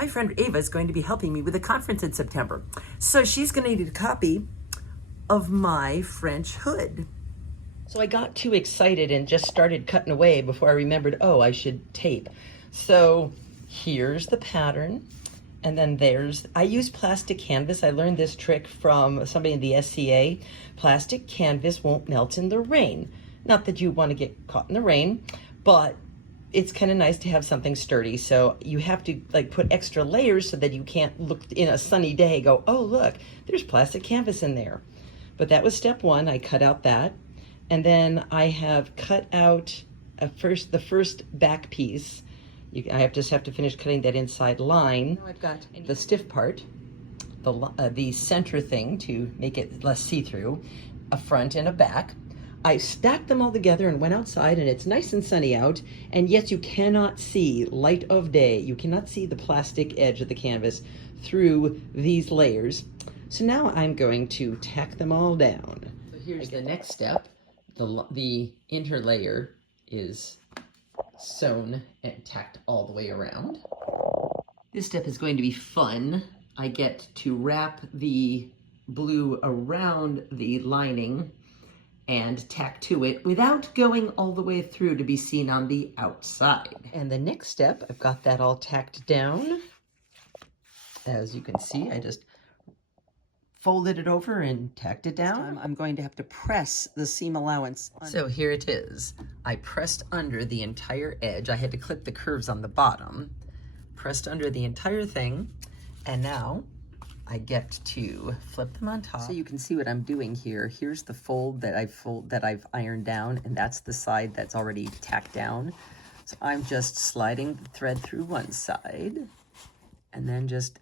my friend Ava is going to be helping me with a conference in September. So she's going to need a copy of my French hood. So I got too excited and just started cutting away before I remembered, oh, I should tape. So here's the pattern. And then I use plastic canvas. I learned this trick from somebody in the SCA. Plastic canvas won't melt in the rain. Not that you want to get caught in the rain, but it's kind of nice to have something sturdy. So you have to like put extra layers so that you can't look in a sunny day, go, oh, look, there's plastic canvas in there. But that was step one. I cut out that. And then I have cut out the first back piece. I just have to finish cutting that inside line. Now I've got the stiff part, the center thing to make it less see-through, a front and a back. I stacked them all together and went outside, and it's nice and sunny out, and yet you cannot see light of day. You cannot see the plastic edge of the canvas through these layers. So now I'm going to tack them all down. So here's the next step. The interlayer is sewn and tacked all the way around. This step is going to be fun. I get to wrap the blue around the lining and tack to it without going all the way through to be seen on the outside. And the next step, I've got that all tacked down. As you can see, I just folded it over and tacked it down. I'm going to have to press the seam allowance. So here it is. I pressed under the entire edge. I had to clip the curves on the bottom, pressed under the entire thing, and now I get to flip them on top. So you can see what I'm doing here. Here's the fold that I've ironed down, and that's the side that's already tacked down. So I'm just sliding the thread through one side, and then just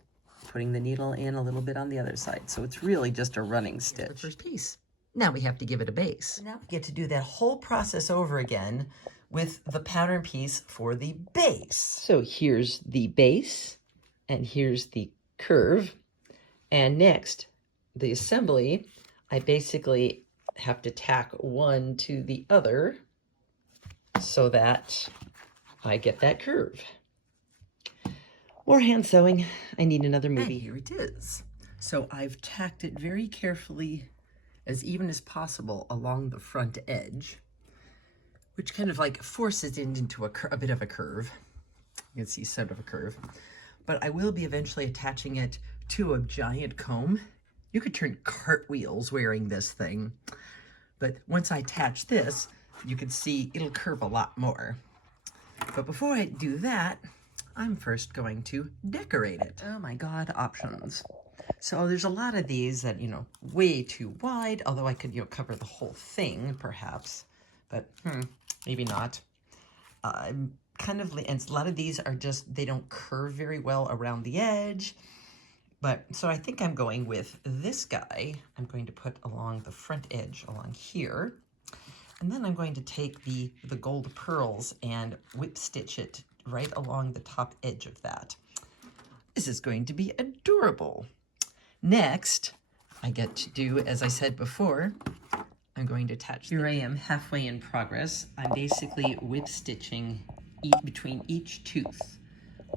putting the needle in a little bit on the other side. So it's really just a running stitch. Here's the first piece. Now we have to give it a base. Now we get to do that whole process over again with the pattern piece for the base. So here's the base, and here's the curve. And next, the assembly, I basically have to tack one to the other so that I get that curve. More hand sewing. I need another movie. And here it is. So I've tacked it very carefully, as even as possible, along the front edge, which kind of like forces it into a bit of a curve. You can see sort of a curve. But I will be eventually attaching it to a giant comb. You could turn cartwheels wearing this thing. But once I attach this, you can see it'll curve a lot more. But before I do that, I'm first going to decorate it. Oh my God, options. So there's a lot of these that, way too wide, although I could, cover the whole thing perhaps, but maybe not. And a lot of these are just, they don't curve very well around the edge. But so I think I'm going with this guy. I'm going to put along the front edge along here. And then I'm going to take the gold pearls and whip stitch it right along the top edge of that. This is going to be adorable. Next, I get to do, as I said before, I'm going to attach. Here I am halfway in progress. I'm basically whip stitching between each tooth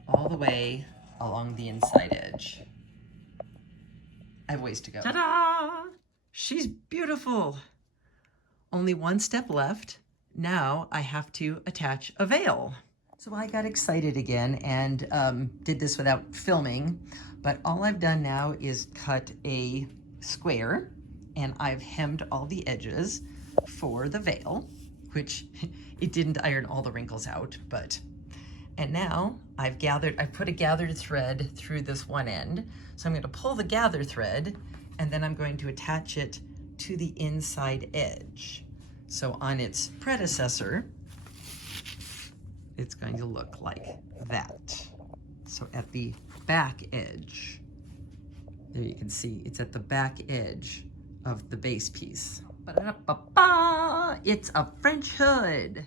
all the way along the inside edge. I have ways to go. Ta-da! She's beautiful. Only one step left. Now I have to attach a veil. So I got excited again and did this without filming, but all I've done now is cut a square, and I've hemmed all the edges for the veil, which it didn't iron all the wrinkles out, and now I've put a gathered thread through this one end. So I'm going to pull the gather thread, and then I'm going to attach it to the inside edge. So on its predecessor, it's going to look like that. So at the back edge, there you can see it's at the back edge of the base piece. Ba-da-da-ba-ba! It's a French hood.